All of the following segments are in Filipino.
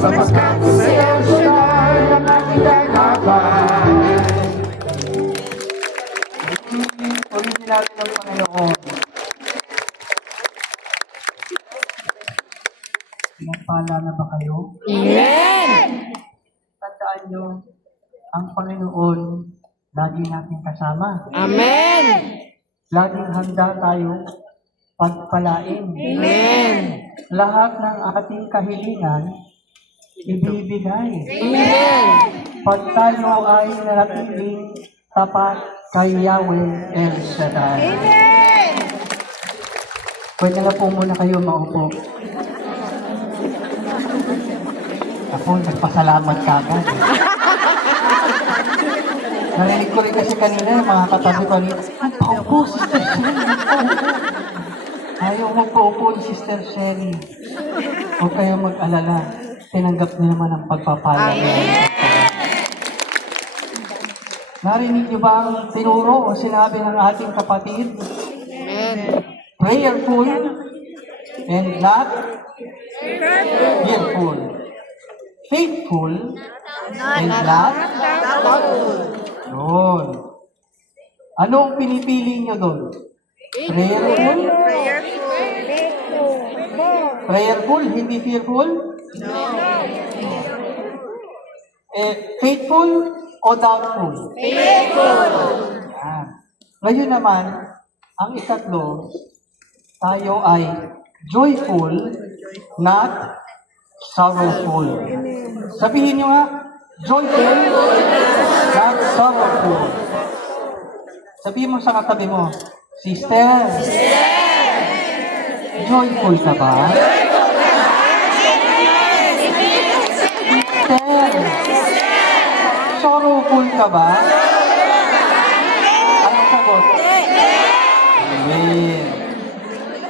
sapagkat si El Shaddai ang aking kalaban. Ulitin natin ang Panginoon. Pinagpala na ba kayo? Amen! Tandaan nyo, ang Panginoon, lagi natin kasama. Amen! Laging handa tayo pagpalain. Amen! Lahat ng ating kahilingan, ibibigay. Amen! Pag tayo ay nanatiling tapat kay Yahweh El Shaddai. Amen! Pwede na po muna kayo maupo. Ako, nagpasalamat ka agad. Narinig ko rin kasi kanina, mga katabi ko rin, paupo, Sister Shelly. Ayaw magpaupo ni Sister Shelly. Huwag kayo mag-alala. Tinanggap niyo naman ang pagpapala niya. Narinig niyo ba ang tinuro o sinabi ng ating kapatid? Amen! Prayerful and not fearful. Faithful and not yun. Ano ang pinipili niyo doon? Prayerful? Prayerful, hindi fearful? Faithful o doubtful? Faithful! Yan. Ngayon naman, ang ikatlo, tayo ay joyful, not sorrowful. Sabihin nyo nga, joyful, not sorrowful. Sabihin mo sa katabi mo, Sister, joyful ka ba? Sister, sorrowful ka ba? Anong sagot? Amen.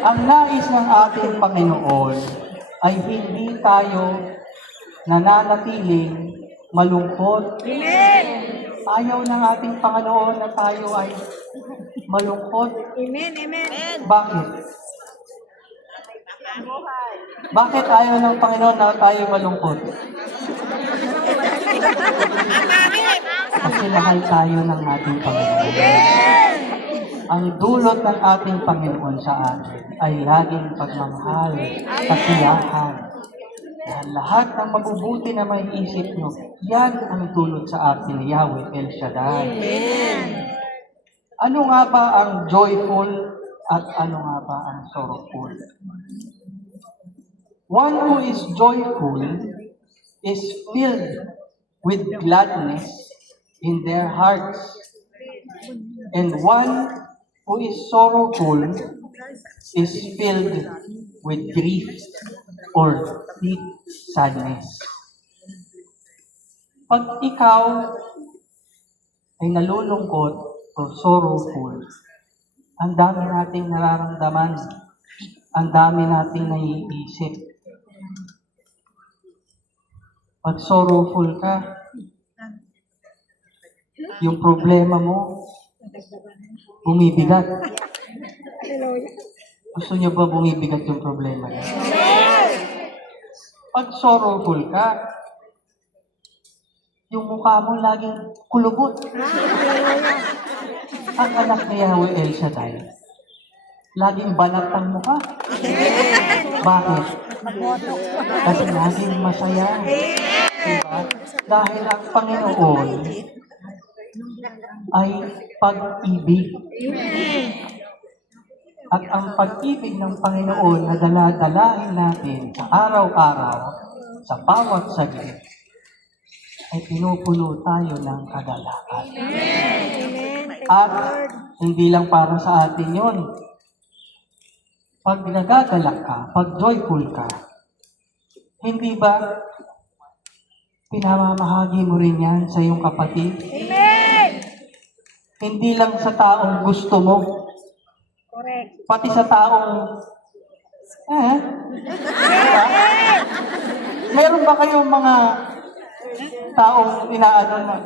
Ang nais ng ating Panginoon ay hindi tayo nananatiling malungkot. Amen! Ayaw ng ating Panginoon na tayo ay malungkot. Amen! Amen! Bakit? Bakit ayaw ng Panginoon na tayo malungkot? Kasi mahal tayo ng ating Panginoon. Ang dulot ng ating Panginoon sa atin ay laging pagmamahal, kasiyahan. Yan, lahat ng mabubuti na may isip nyo, yan ang dulot sa atin ni Yahweh El Shaddai. Amen! Ano nga ba ang joyful at ano nga ba ang sorrowful? One who is joyful is filled with gladness in their hearts. And one who is sorrowful is filled with grief or deep sadness. Pag ikaw ay nalulungkot o sorrowful, ang dami nating nararamdaman, ang dami nating naiisip. Pag sorrowful ka, yung problema mo, bumibigat. Gusto niyo ba bumibigat yung problema niyo? Pag sorrowful ka, yung mukha mo laging kulubot. Ang anak ni Yahweh El Shaddai, laging banat ang mukha. Bakit? Kasi laging masaya. Diba? Dahil ang Panginoon ay pag-ibig. At ang pag-ibig ng Panginoon na dala-dalahin natin sa araw-araw, sa bawat saglit, ay pinupuno tayo ng kagalakan. At hindi lang para sa atin yon. Pag nagagalak ka, pag joyful ka, hindi ba pinamamahagi mo rin yan sa iyong kapatid? Amen! Hindi lang sa taong gusto mo, Correct. pati sa taong, diba? Meron ba kayong mga taong inaano na,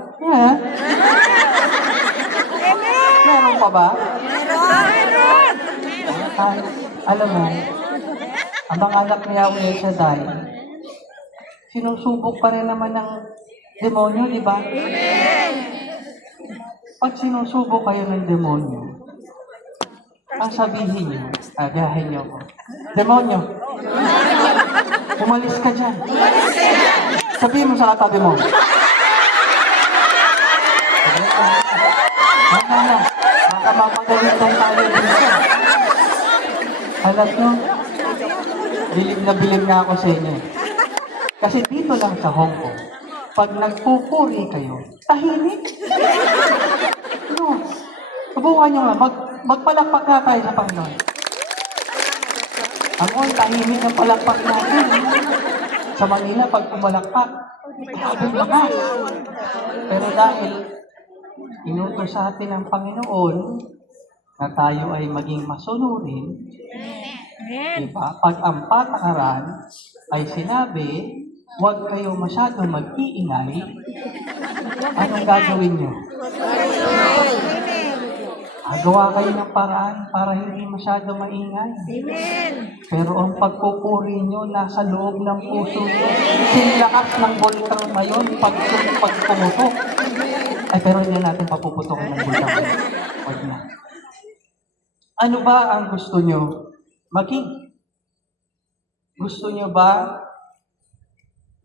meron pa ba? Meron! Alam mo, ang mga anak ni Yahweh El Shaddai, sinusubok pa rin naman ng demonyo, di ba? Pag sinusubok kayo ng demonyo, ang sabihin niyo, agahin niyo ako, demonyo, umalis ka dyan. Sabihin mo sa katabi mo. Baka mapagalitan tayo dito. Alam nyo, bilib na bilib nga ako sa inyo. Kasi dito lang sa Hong Kong, pag nagpupuri kayo, tahimik. No. Subukan nyo nga, magpalakpak na tayo sa Panginoon. Ang tahimik ng palakpak natin. Sa Manila, pag pumalakpak, habang lakas. Pero dahil inutos sa atin ng Panginoon na tayo ay maging masunurin, diba? Pag ang patakaran ay sinabi, huwag kayo masyado mag-iingay, anong gagawin nyo? Gawa kayo ng paraan para hindi masyado maingay. Pero ang pagpupuri nyo nasa loob ng puso nyo. Sinilakas ng bulkang ngayon pag pumutok. Ay, pero hindi natin papuputokin ng bulkang. Huwag na. Ano ba ang gusto nyo maging? Gusto nyo ba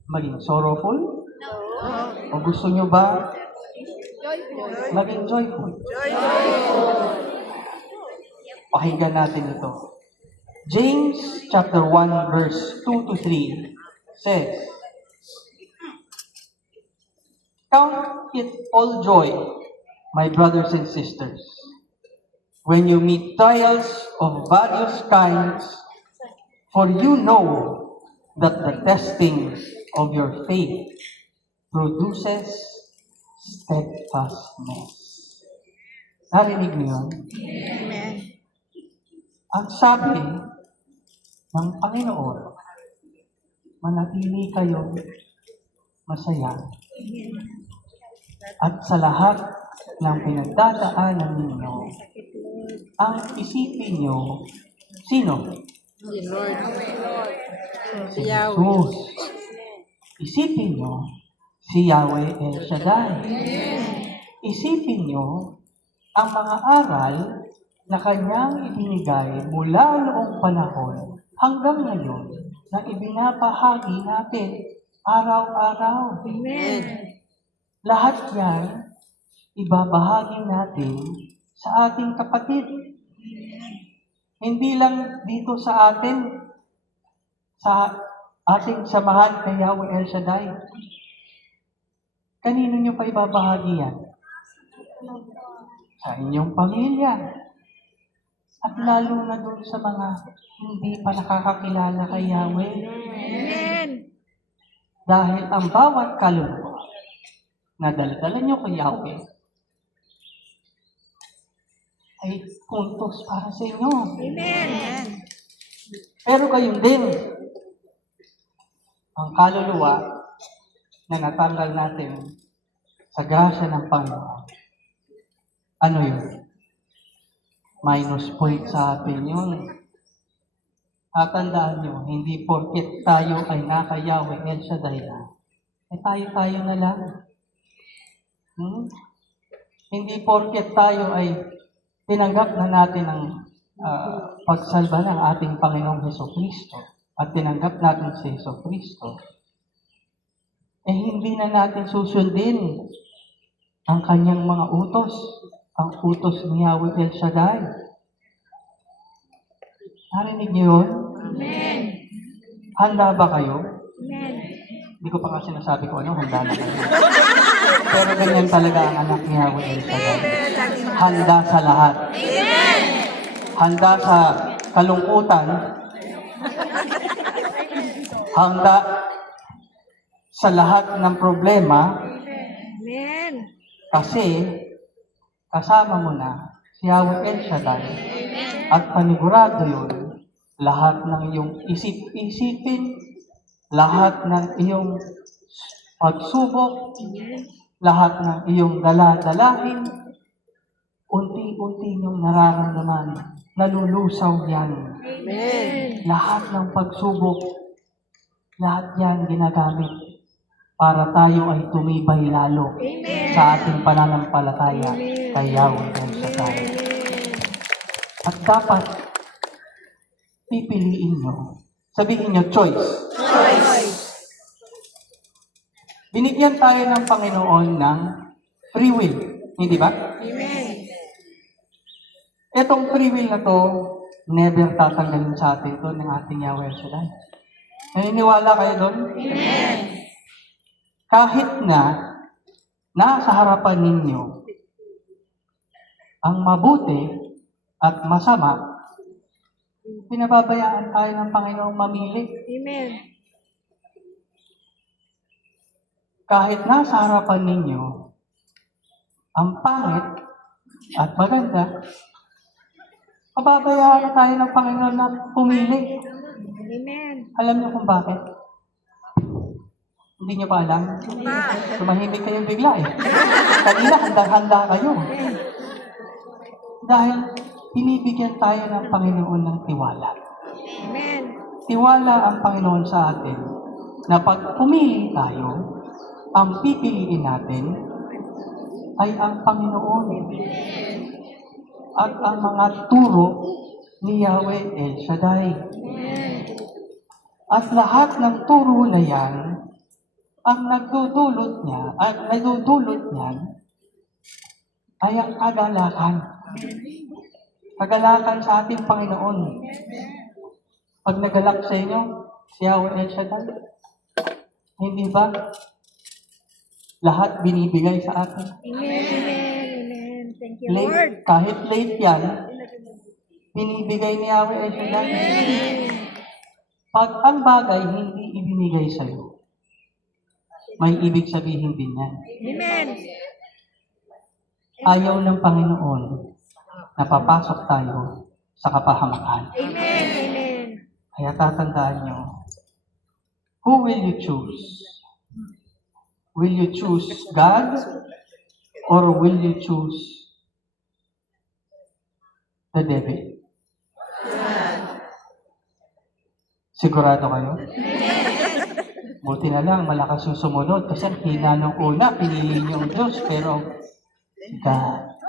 maging sorrowful? O gusto nyo ba maging joyful? Pakinggan natin ito. James chapter 1 verse 2 to 3 says, "Count it all joy, my brothers and sisters, when you meet trials of various kinds, for you know that the testing of your faith produces steadfastness." Narinig niyo yun? Amen. Ang sabi ng Panginoon, manatili kayo masaya. At sa lahat ng pinagdadaanan ninyo, ang isipin nyo, sino? Si Lord. Si Jesus. Isipin nyo, si Yahweh El Shaddai. Isipin nyo ang mga aral na Kanyang ibinigay mula noong panahon hanggang ngayon na ibinabahagi natin araw-araw. Amen. Lahat yan, ibabahagi natin sa ating kapatid. Hindi lang dito sa atin, sa ating samahan kay Yahweh El Shaddai. Kanino nyo pa ibabahagi yan? Sa inyong pamilya. At lalo na doon sa mga hindi pa nakakakilala kay Yahweh. Amen. Dahil ang bawat kaluluwa na dala-dala nyo kay Yahweh ay puntos para sa inyo. Amen. Pero gayon din, ang kaluluwa na natanggal natin sa grasya ng Panginoon. Ano yun? Minus point sa atin yun. Tatandaan nyo, hindi porket tayo ay naka Yahweh El Shaddai na, tayo na lang. Hindi porket tayo ay tinanggap na natin ang pagsalba ng ating Panginoong Hesukristo at tinanggap natin si Hesukristo, hindi na natin susundin ang kanyang mga utos, ang utos ni Yahweh El Shaddai. Narinig niyo yun? Amen. Handa ba kayo? Amen. Hindi ko pa kasi nasabi ko ano, handa na kayo. Pero ganyan talaga ang anak ni Yahweh El Shaddai. Handa sa lahat. Handa sa kalungkutan. Handa sa lahat ng problema. Amen. Kasi kasama mo na si Yahweh El Shaddai. At panigurado yun, lahat ng iyong isip-isipin, lahat ng iyong pagsubok, lahat ng iyong dala-dalahin, unti-unti niyong nararamdaman, nalulusaw yan. Amen. Lahat ng pagsubok, Lahat yan ginagamit para tayo ay tumibay lalo Amen. sa ating pananampalataya kay Yahweh El Shaddai. At dapat pipiliin nyo. Sabihin nyo, choice. Binigyan tayo ng Panginoon ng free will. Hindi ba? Amen. Etong free will na to, never tatanggalin sa atin to ng ating Yahweh El Shaddai. Naniniwala kayo doon? Amen. Kahit na nasa harapan ninyo ang mabuti at masama, pinababayaan tayo ng Panginoong mamili. Amen. Kahit nasa harapan ninyo ang pangit at maganda, pababayaan tayo ng Panginoon na pumili. Amen. Alam niyo kung bakit? Hindi niyo ba alam? Tumahimik kayong bigla eh. Kanina, handang-handa kayo. Dahil binibigyan tayo ng Panginoon ng tiwala. Amen. Tiwala ang Panginoon sa atin na pag pumili tayo, ang pipiliin natin ay ang Panginoon. At ang mga turo ni Yahweh El Shaddai. At lahat ng turo na yan, ang nagdudulot niyan ay ang kagalakan. Kagalakan sa ating Panginoon. Pag nagalak sa inyo, si Yahweh El Shaddai, hindi ba? Lahat binibigay sa atin. Amen. Amen. Thank you, Lord. Late, kahit late yan, binibigay ni Yahweh El Shaddai. Pag ang bagay hindi ibinigay sa'yo, may ibig sabihin din yan. Amen. Ayaw ng Panginoon na papasok tayo sa kapahamakan. Amen. Amen. Kaya tatandaan nyo, who will you choose? Will you choose God or will you choose the devil? Sigurado kayo? Buti na lang, malakas yung sumunod kasi ang hina nung una, pinili niyo ang Diyos, pero God.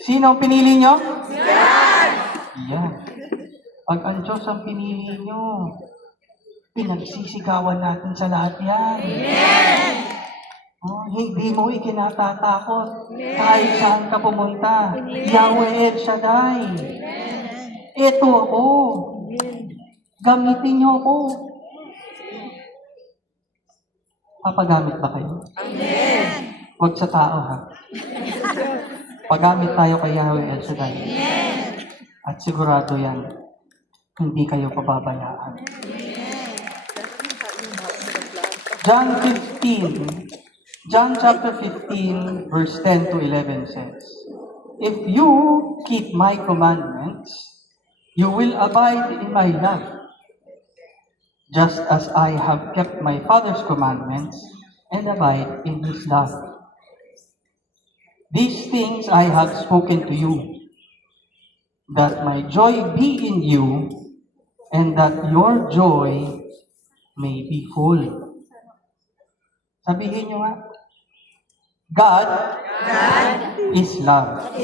Sino ang pinili niyo? God! Yan. Pag ang Diyos ang pinili niyo, pinagsisigawan natin sa lahat yan. Amen! Oh, hindi mo ikinatatakot kahit saan ka pumunta. Yahweh El Shaddai. Ito ako. Gamitin niyo ako. Papagamit ba kayo? Amen. Huwag sa tao, ha? Pagamit tayo kay Yahweh El Shaddai. At sigurado yan, hindi kayo pababayaan. John chapter 15, verse 10 to 11 says, if you keep my commandments, you will abide in my love, just as I have kept my Father's commandments and abide in his love. These things I have spoken to you, that my joy be in you, and that your joy may be full. Sabihin nyo nga, God is love.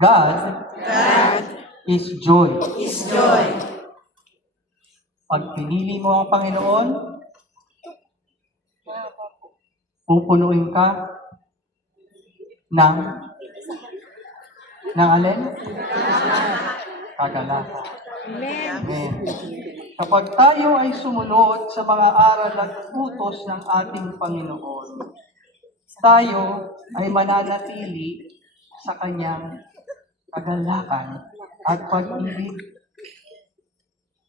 God is joy. Pag pinili mo ang Panginoon, pupunuin ka ng alin? Kagalakan. Amen. Kapag tayo ay sumunod sa mga aral at utos ng ating Panginoon, tayo ay mananatili sa kanyang kagalakan at pag-ibig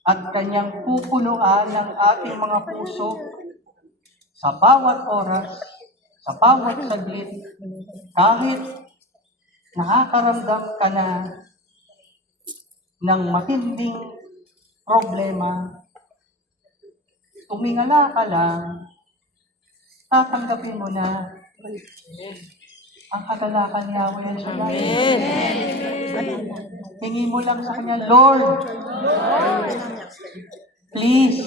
at kanyang pupunuan ng ating mga puso sa bawat oras, sa bawat saglit, kahit nakakaramdam ka na ng matinding problema, tumingala ka lang, tatanggapin mo na ang kagalakan ni Yahweh El Shaddai. Hingi mo lang sa Kanya, Lord, please,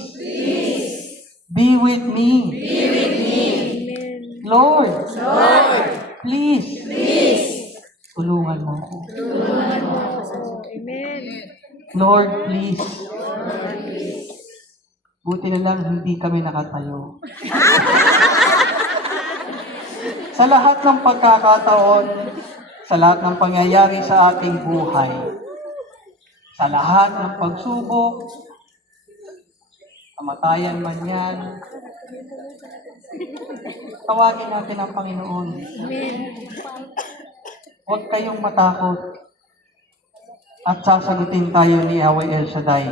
be with me. Lord, please, tulungan mo ako. Amen. Lord, please. Buti na lang hindi kami nakatayo. Sa lahat ng pagkakataon, sa lahat ng pangyayari sa ating buhay, sa lahat ng pagsubok, kamatayan man yan, tawagin natin ang Panginoon. Huwag kayong matakot at sasagutin tayo ni Yahweh El Shaddai.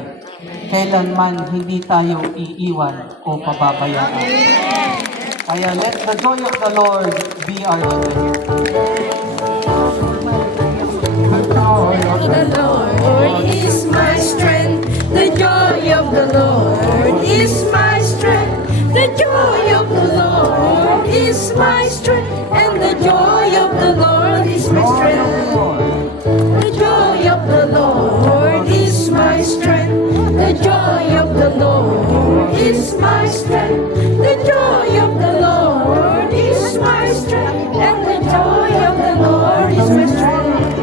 Kailanman hindi tayo iiwan o pababayaan. Kaya let the joy of the Lord be our strength. The joy of The Lord is my strength. The joy of the Lord is my strength. The joy of the Lord is my strength. And the joy of the Lord is my strength. The joy of the Lord is my strength. The joy of the Lord is my strength. The joy of the Lord is my strength. And the joy of the Lord is my strength.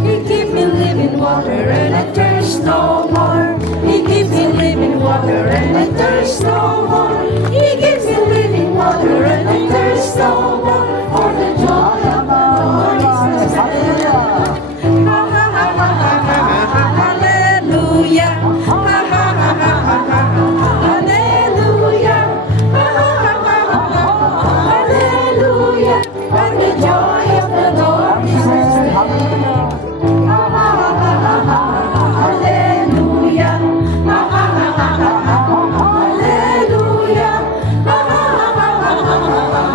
He give me living water and I thirst no more. He give me living water and I thirst no more. He gives me living water and I thirst no more. For the joy of the Lord is my strength. Ha ha ha ha ha ha ha. Hallelujah. Ha ha ha ha ha ha. Hallelujah. Ha ha ha ha ha ha. Hallelujah. And the joy of the Lord is my strength. Hallelujah. Hallelujah.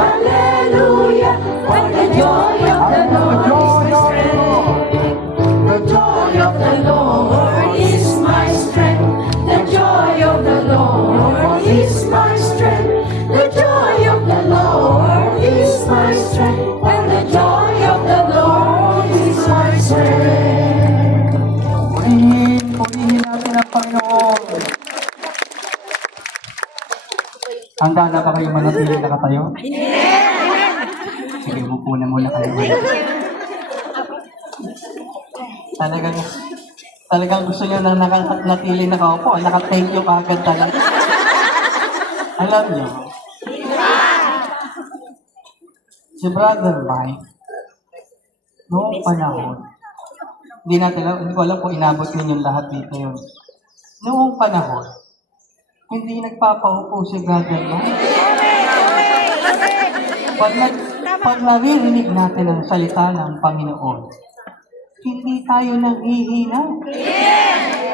Hallelujah. And the joy of the Lord is my strength. The joy of the Lord is my strength. The joy of the Lord is my strength. The joy of the Lord is my strength. And the joy of the Lord is my strength. Purihin natin ang Panginoon. Handa na ba kayo manatili nakatayo? Sige, upo na muna kayo. Talagang gusto nyo nang nakatili nakaupo. Naka-thank you agad talaga. Alam nyo, si Brother Mike, noong panahon, hindi ko alam kung inabot ninyong lahat dito yun. Noong panahon, hindi nagpapaupo si Brother Mike. Pag naririnig natin ang salita ng Panginoon, hindi tayo nanghihina.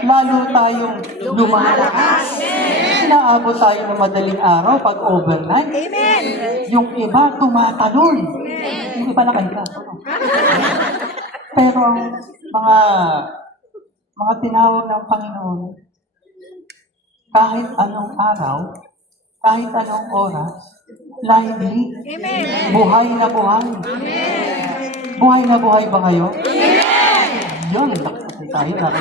Lalo tayong lumalakas. Inaabot tayo ng madaling araw pag overnight. Yung iba tumatalon. Yung iba nakanta. Pero ang mga tinawag ng Panginoon, kahit anong araw, kahit anong oras, lively, buhay na buhay. Buhay na buhay ba kayo? Yun, tayo na.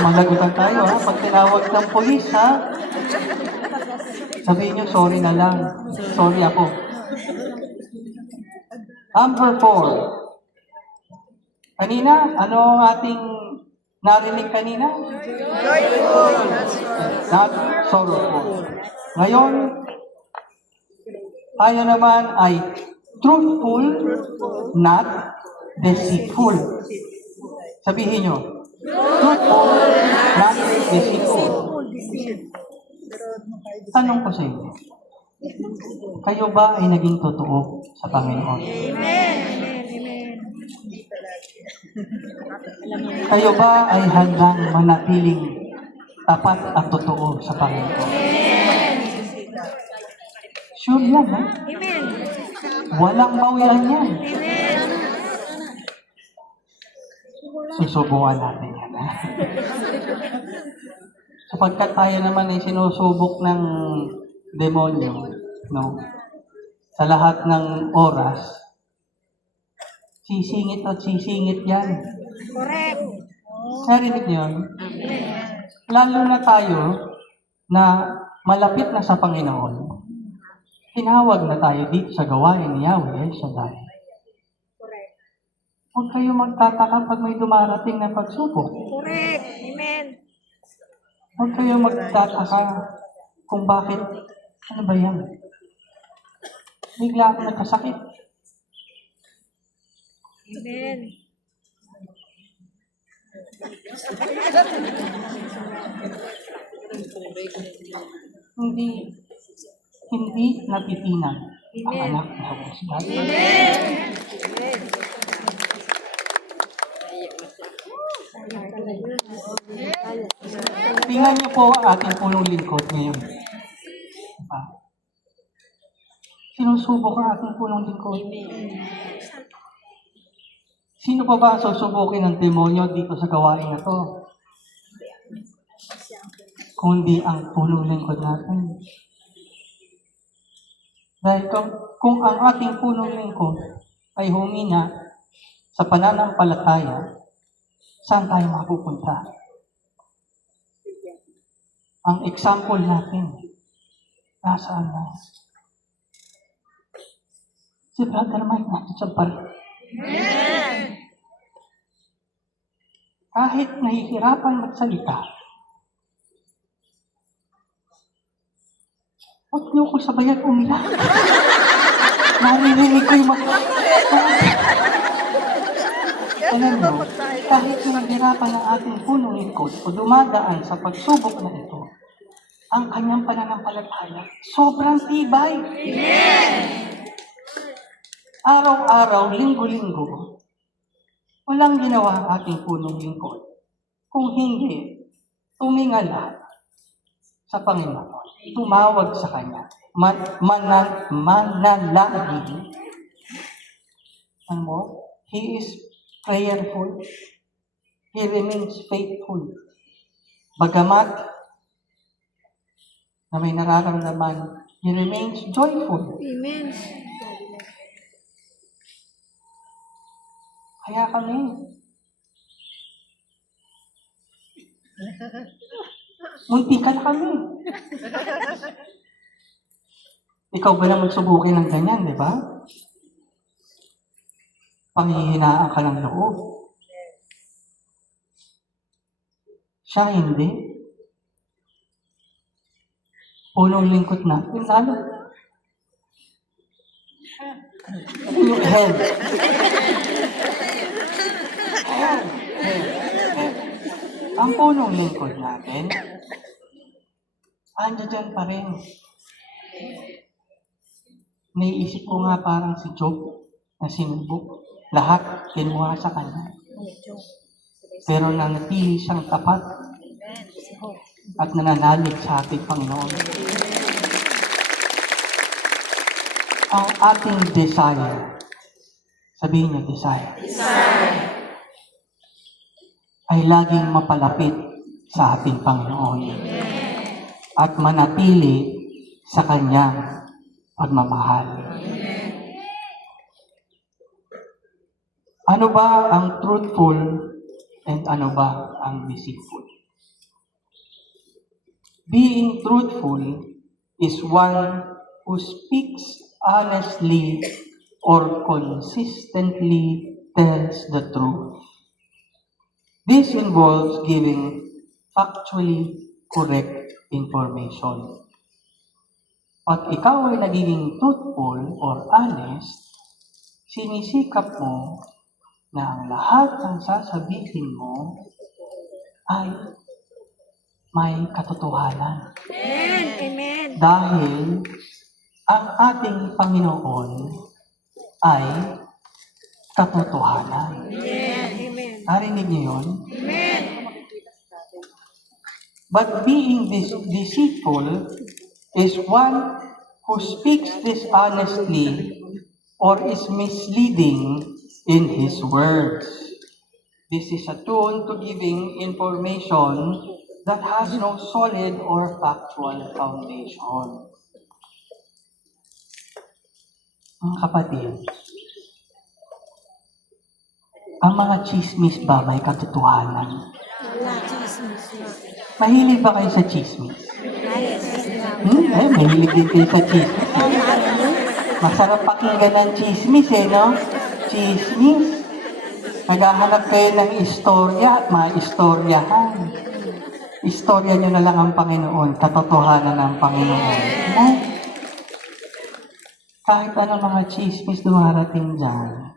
Malagutan tayo, ha? Pag tinawag ng polis, ha? Sabihin nyo, sorry na lang. Sorry ako. Number 4. Kanina, ano ang ating narinig kanina? Joyful. Not sorrowful. Ngayon, tayo naman ay truthful, not deceitful. Sabihin nyo, truthful, not deceitful. Tanong ko sa inyo, kayo ba ay naging totoo sa Panginoon? Kayo ba ay handang manatiling tapat at totoo sa Panginoon? Sure yan, ha? Walang bawian yan. Susubukan natin yan, ha? Sapagkat tayo naman ay sinusubok ng demonyo, no? Sa lahat ng oras, Sisingit at sisingit yan. Correct. Narinig niyo yun? Lalo na tayo na malapit na sa Panginoon, tinawag na tayo dito sa gawain ni Yahweh El Shaddai. Correct. Huwag kayo magtataka pag may dumarating na pagsubok. Correct. Amen. Huwag kayo magtataka kung bakit, ano ba yan? Bigla ako nagkasakit. Amen. Hindi napipinan ang Amen. anak na husgan. Tingnan niyo po ang ating punong lingkod ngayon. Diba? Sinusubok ang ating punong lingkod. Sino pa ba ang susubukin ng demonyo dito sa gawain na to? Kundi ang punong lingkod natin. Dahil kung ang ating punong lingkod ay humina sa pananampalataya, saan tayo mapupunta? Ang example natin, nasaan na? Si Brother Mike natin sa kahit nahihirapan magsalita, huwag niyo ko sabayan umiyak. Naririnig ko yung alam niyo, kahit nahihirapan ang ating punong lingkod o dumadaan sa pagsubok na ito, ang kanyang pananampalataya, sobrang tibay. Araw-araw, linggo-linggo, walang ginawa ang ating punong lingkod kung hindi tumingala sa Panginoon, tumawag sa Kanya, manalangin. Ano mo? He is prayerful. He remains faithful. Bagamat na may nararamdaman, he remains joyful. Amen. Kaya kami, muntikan kami. Ikaw ba naman subukin ng ganyan, di ba? Panghihinaan ka ng loob. Siya hindi. Punong lingkod natin, lalo. Yung head. Ang punong lingkod natin, andyan pa rin. Naiisip ko nga parang si Job na sinubok. Lahat kinuha sa kanya. Pero nanatili siyang tapat at nananalig sa ating Panginoon. Ang ating desire, sabihin niyo desire, ay laging mapalapit sa ating Panginoon at manatili sa Kanyang pagmamahal. Ano ba ang truthful and ano ba ang deceitful? Being truthful is one who speaks honestly or consistently tells the truth. This involves giving factually correct information. Pag ikaw ay nagiging truthful or honest, sinisikap mo na ang lahat ng sasabihin mo ay may katotohanan. Amen. Amen. Dahil ang ating Panginoon ay katotohanan. Amen. Narinig niyo yun? Amen. But being deceitful is one who speaks dishonestly or is misleading in his words. This is attuned to giving information that has no solid or factual foundation. Mga kapatid, ang mga chismis ba may katotohanan? Mahilig ba kayo sa chismis? Mahilig din kayo sa chismis. Masarap pakinggan ng chismis no? Chismis. Naghahanap kayo ng istorya at maistoryahan. Istorya nyo na lang ang Panginoon, katotohanan ng Panginoon. Kahit anong mga chismis dumarating dyan,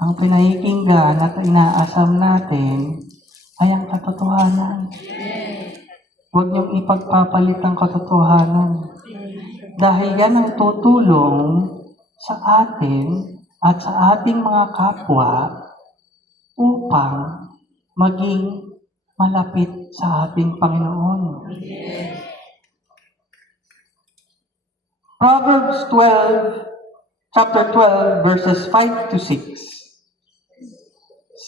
ang pinahikinggan at inaasam natin ay ang katotohanan. Huwag niyong ipagpapalit ang katotohanan. Dahil yan ang tutulong sa atin at sa ating mga kapwa upang maging malapit sa ating Panginoon. Proverbs 12, chapter 12, verses 5 to 6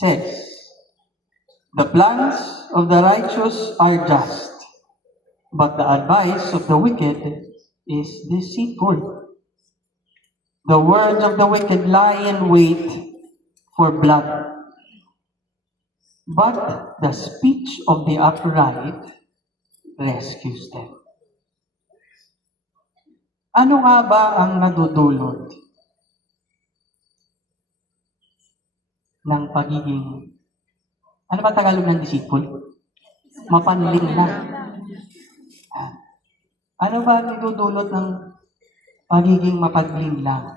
says, "The plans of the righteous are just, but the advice of the wicked is deceitful. The words of the wicked lie in wait for blood, but the speech of the upright rescues them." Ano nga ba ang nadudulot ng pagiging, ano ba Tagalog ng deceitful? Mapanling na. Ano ba ang nadudulot ng pagiging mapanling lang?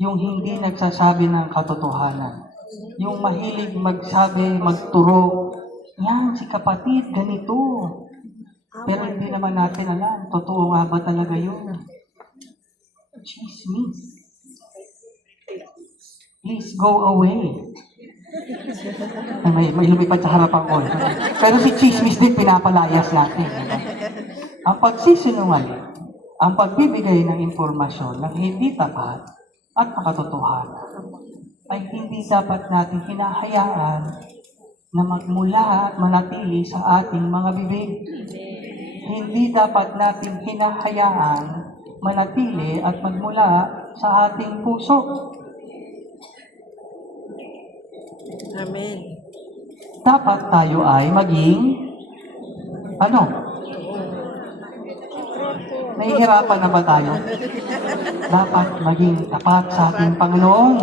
Yung hindi nagsasabi ng katotohanan. Yung mahilig magsabi, magturo, yan, si kapatid, ganito. Pero hindi naman natin alam, totoo nga ba talaga yun? Chismis. Please go away. May lumipad sa harapan ko. Pero si chismis din pinapalayas natin. Diba? Ang pagsisinungaling, ang pagbibigay ng impormasyon na hindi tapat at makatotohanan ay hindi dapat natin hinahayaan na magmula at manatili sa ating mga bibig. Hindi dapat natin hinahayaan manatili at magmula sa ating puso. Amen. Dapat tayo ay maging ano? Nahihirapan na ba tayo? Dapat maging tapat sa ating Panginoon.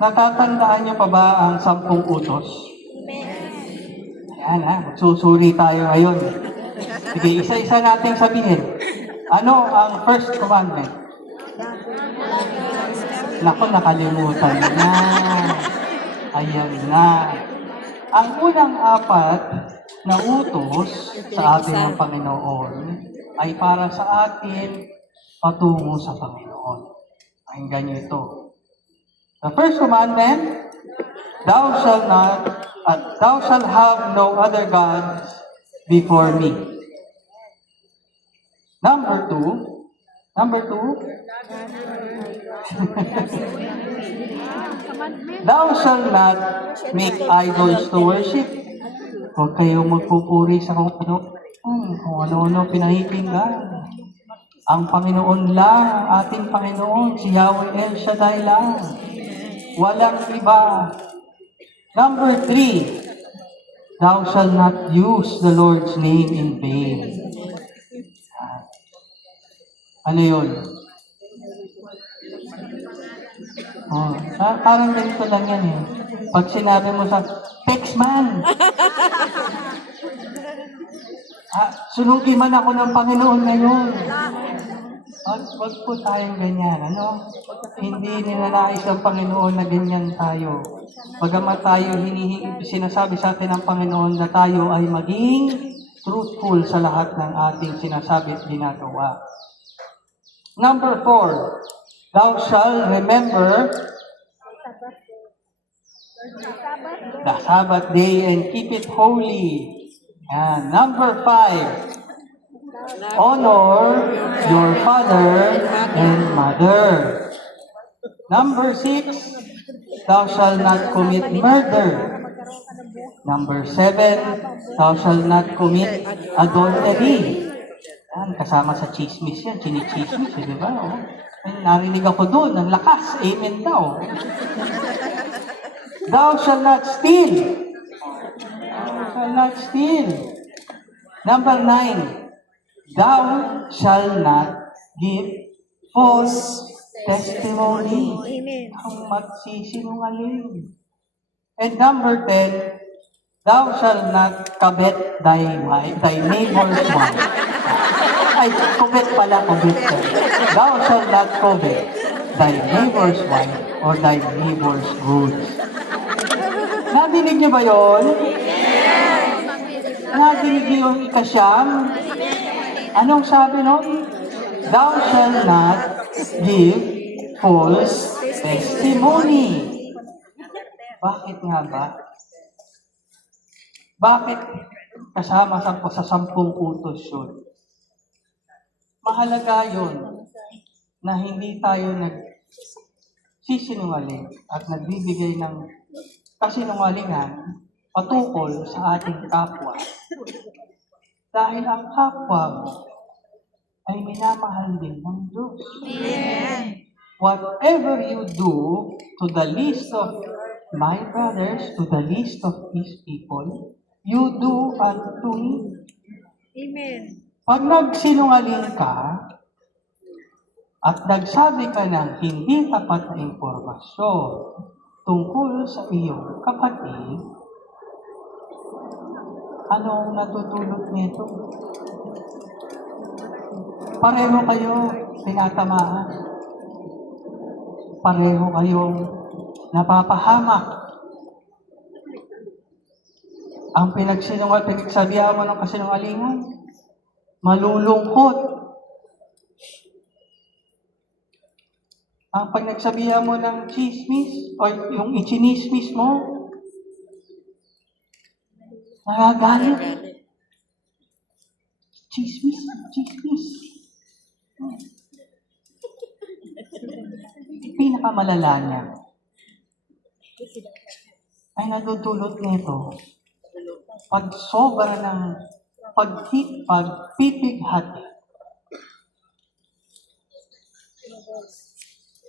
Natatandaan niyo pa ba ang 10 utos? Ayan magsusuri tayo ngayon. Sige, isa-isa natin sabihin. Ano ang first commandment? Naku, nakalimutan na. Ayan na. Ang unang 4 na utos sa ating ng Panginoon ay para sa atin patungo sa Panginoon. Pakinggan niyo ito. The first commandment, thou shalt have no other gods before me. Number two, thou shalt not make idols to worship. Huwag kayong magpupuri sa kung ano pinahikinggan. Ang Panginoon lang, ating Panginoon, si Yahweh El Shaddai lang. Walang iba. Number 3, thou shalt not use the Lord's name in vain. Ano yun? Parang ganito lang yan eh. Pag sinabi mo sa, text man! Sunugin man ako ng Panginoon ngayon. Wag po tayong ganyan, ano? Hindi ninanais ng Panginoon na ganyan tayo. Bagamat tayo sinasabi sa atin ng Panginoon na tayo ay maging truthful sa lahat ng ating sinasabi at ginagawa. Number 4, thou shalt remember the Sabbath day and keep it holy. And number 5, honor your father and mother. Number 6, thou shalt not commit murder. Number 7, thou shalt not commit adultery. Yan, kasama sa chismis yan, chinichismis, di ba? Oh. Ay, narinig ako doon, ang lakas. Amen daw. Thou shall not steal. Thou shall not steal. Number 9. Thou shall not give false testimony. Ang magsisinungaling. And number 10, thou shall not covet thy wife, thy neighbor's wife. Ay, covet pala, covet. Thou shall not covet thy neighbor's wife or thy neighbor's goods. Nadinig niyo ba yun? Nadinig niyo yung ikasyam? Anong sabi nun? Thou shall not give false testimony. Bakit nga ba? Bakit kasama sa 10 utos yun? Mahalaga yun na hindi tayo nagsisinungaling at nagbibigay ng kasinungalingan patungkol sa ating kapwa. Dahil ang kapwa mo ay minamahal din ng Diyos. Whatever you do to the least of my brothers, to the least of these people, you do unto me. Amen. Pag nagsinungaling ka at nagsabi ka ng hindi tapat na impormasyon tungkol sa iyong kapatid, anong natutulog nito? Pareho kayo tinatamaan. Pareho kayong napapahamak. Ang pinagsabihan mo ng kasinungalingan, malulungkot. Ang pinagsabihan mo ng chismis, o yung ichinismis mo, nagagalit. Chismis. Pinakamalala niya ay nadudulot nito pag sobra ng pagpipighati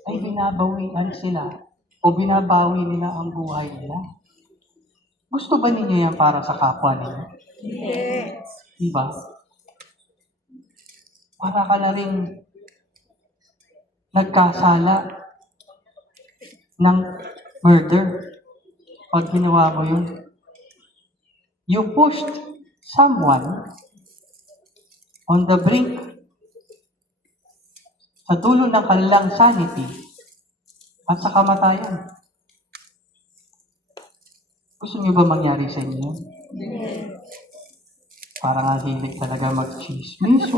ay binabawian sila o binabawi nila ang buhay nila. Gusto ba ninyo yan para sa kapwa ninyo? Yes. Diba? Para ka na rin nagkasala ng murder pag ginawa mo yun. You pushed someone on the brink sa dulo ng kanilang sanity at sa kamatayan. Gusto niyo ba mangyari sa inyo? Parang ang hilig talaga mag-chismis.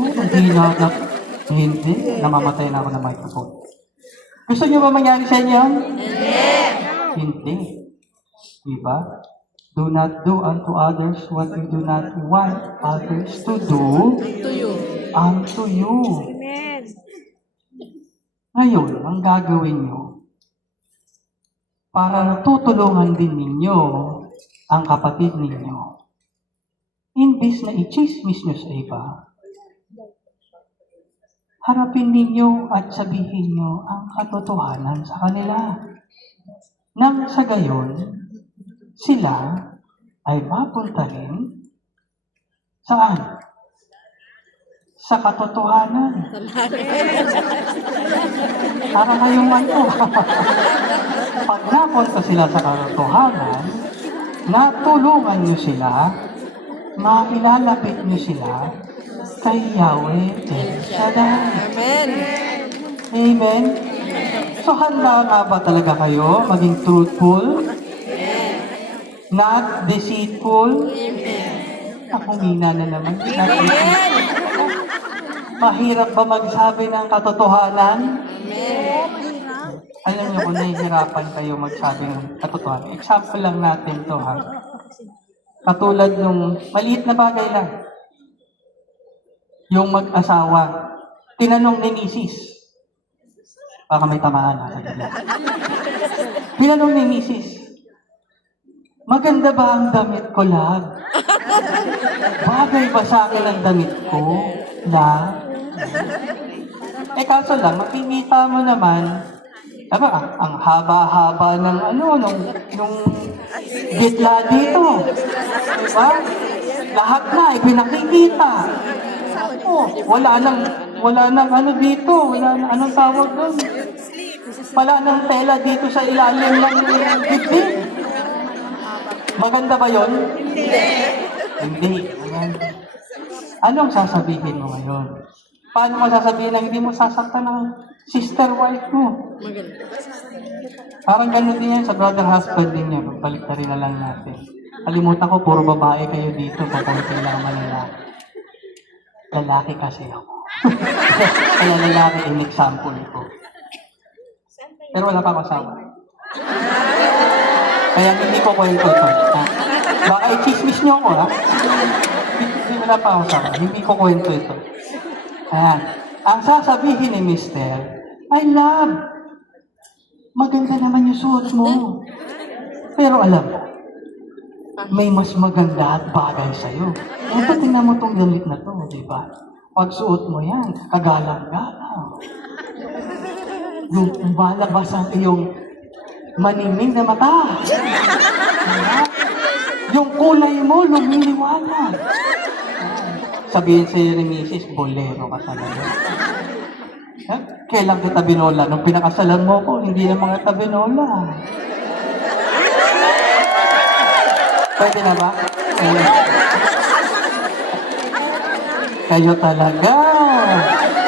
Hindi. Namamatay na ako ng microphone. Gusto niyo ba mangyari sa inyo? Hindi. Diba? Do not do unto others what you do not want others to do unto you. Amen. Ngayon, ang gagawin nyo, para tutulungan din ninyo ang kapatid ninyo. Imbis na i-chismis nyo sa iba, harapin ninyo at sabihin nyo ang katotohanan sa kanila. Nang sa gayon, sila ay mapunta rin saan? Sa katotohanan. Para kayong ano. Pag napunta sila sa katotohanan, natulungan nyo sila, mailalapit nyo sila kay Yahweh El Shaddai. Amen. Amen? So handa nga ba talaga kayo maging truthful? Not deceitful? Ako mina na naman. Mahirap ba magsabi ng katotohanan? Alam niyo kung nahihirapan kayo magsabi ng katotohanan. Example lang natin to ha. Katulad nung maliit na bagay lang. Yung mag-asawa. Tinanong ni Mrs. Baka may tamaan ha sa gila. Tinanong ni Mrs. Maganda ba ang damit ko, love? Bagay ba sa akin ang damit ko, love? Eh kaso lang, makikita mo naman, diba, ang haba-haba ng nung gitla dito. Diba? Lahat na, ipinakikita. Wala nang ano dito, wala nang anong tawag doon. Wala nang tela dito sa ilalim ng dibdib. Maganda ba yon? Hindi. Maganda. Anong sasabihin mo ngayon? Paano mo sasabihin na hindi mo sasaktan ng sister wife mo? Parang ganun din yan sa brother husband din niya. Pagbalik na rin na lang natin. Kalimutan ko, puro babae kayo dito. Papuntin lang naman nila. Lalaki kasi ako. Kaya lalaki in example ko. Pero wala pa ako asawa. Kaya hindi ko kwento ito. Ha? Baka i-chismis niyo ako, ha? Hindi wala pa ako asawa. Hindi ko kwento ito. Ayan. Ang sasabihin ni Mister, I love. Maganda naman yung suot mo. Pero alam mo, may mas maganda at bagay sa'yo. Ito, tingnan mo itong damit na to, di ba? Pag suot mo yan, kagalang-galang. Yung malabas ang iyong maniming na mata. Diba? Yung kulay mo, lumiliwanag. Sabihin sa'yo ni Mrs., bolero ka talaga. Kailan kita binola? Nung pinakasalan mo ko, hindi na mga tabinola. Pwede na ba? Kayo talaga.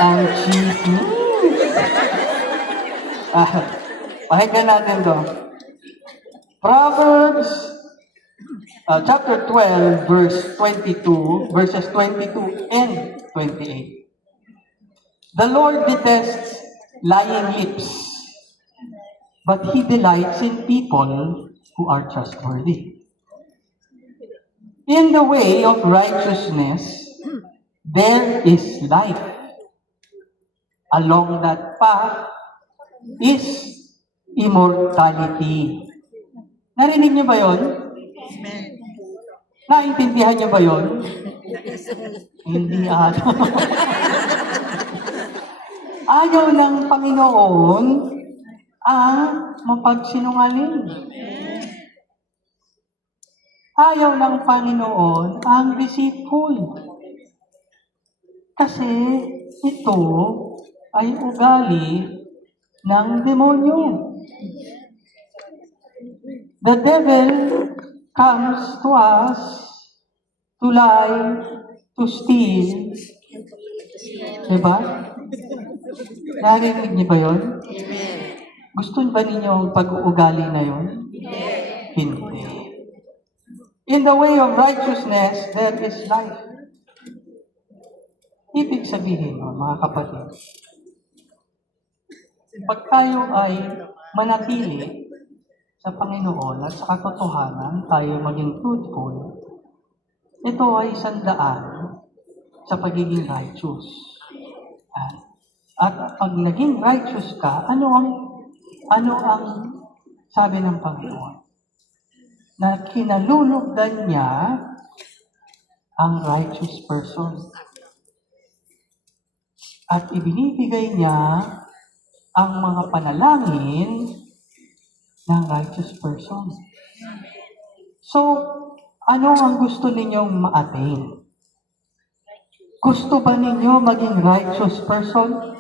Ang chismis. Pakinggan natin to. Proverbs chapter 12, verses 22 and 28. The Lord detests lying lips, but He delights in people who are trustworthy. In the way of righteousness, there is life. Along that path is immortality. Narinig niyo ba yon? Naintindihan niyo ba yon? Hindi ato. Ayaw ng Panginoon ang mapagsinungaling. Ayaw ng Panginoon ang deceitful. Kasi ito ay ugali ng demonyo. The devil comes to us to lie, to steal. Diba? Narinig niyo ba yun? Gusto ba ninyo ang pag-uugali na yun? Hindi. In the way of righteousness, there is life. Ibig sabihin, mga kapatid, pag tayo ay manatili sa Panginoon at sa katotohanan, tayo maging truthful, ito ay isang daan sa pagiging righteous. At pag naging righteous ka, ano ang sabi ng Panginoon? Na kinalulugdan niya ang righteous person. At ibinibigay niya ang mga panalangin ng righteous person. So, ano ang gusto ninyong ma-attain? Gusto ba ninyo maging righteous person?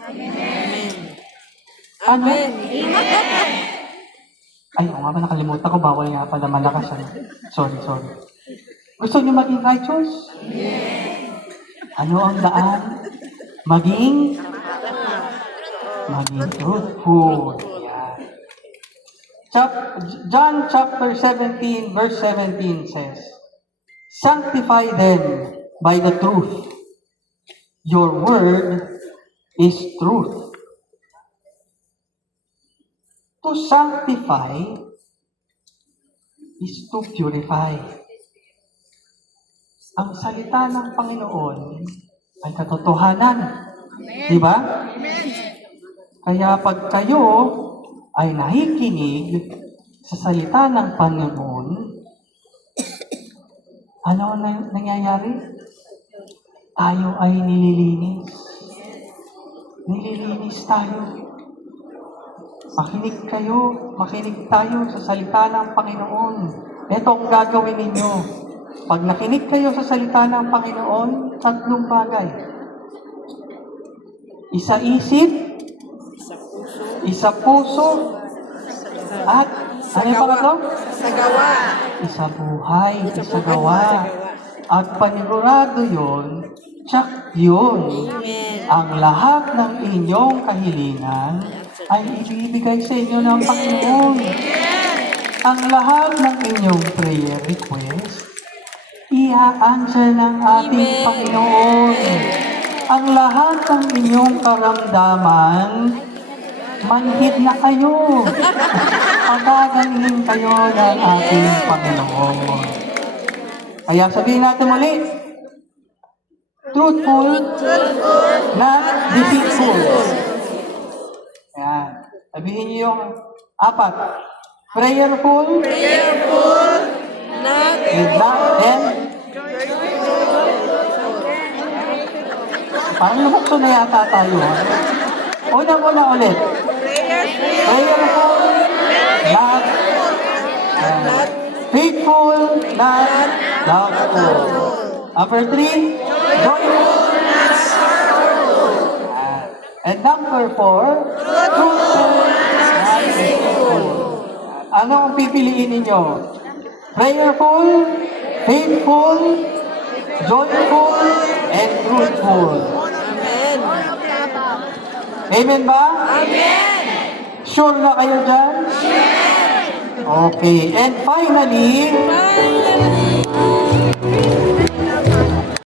Ano? Ay, oo nga ba, nakalimutan ko. Bawal nga pala malakas. Sorry. Gusto niyo maging righteous? Ano ang daan? Maging truthful. Yeah. John chapter 17, verse 17 says, Sanctify them by the truth. Your word is truth. To sanctify is to purify. Ang salita ng Panginoon ay katotohanan. Di ba? Kaya pag kayo ay nakikinig sa salita ng Panginoon, ano nangyayari? Tayo ay nililinis. nililinis tayo. Makinig tayo sa salita ng Panginoon. Ito ang gagawin ninyo. Pag nakinig kayo sa salita ng Panginoon, 3 bagay. Isa isip, isa puso, at ano yung pangatlo? Sa gawa. Isa buhay, isa gawa. At panigurado yun, tsak yun. Amen. Ang lahat ng inyong kahilingan ay ibibigay sa inyo ng Panginoon. Ang lahat ng inyong prayer request, i-answer ng ating Amen. Panginoon. Ang lahat ng inyong karamdaman, manhid na kayo. Pagagaling kayo ng ating Panginoon. Kaya sabihin natin muli, truthful, not deceitful. Ayan. Sabihin niyo yung 4. Prayerful, Not and parang lumukso na yata tayo. Una ulit. Prayerful, not faithful, not doubtful. Number 3, joyful, not sorrowful. And number 4, truthful, not faithful. Ano ang pipiliin ninyo? Prayerful, faithful, joyful, and truthful. Amen. Amen ba? Amen. Sure na kayo dyan? Okay. And finally, Finally.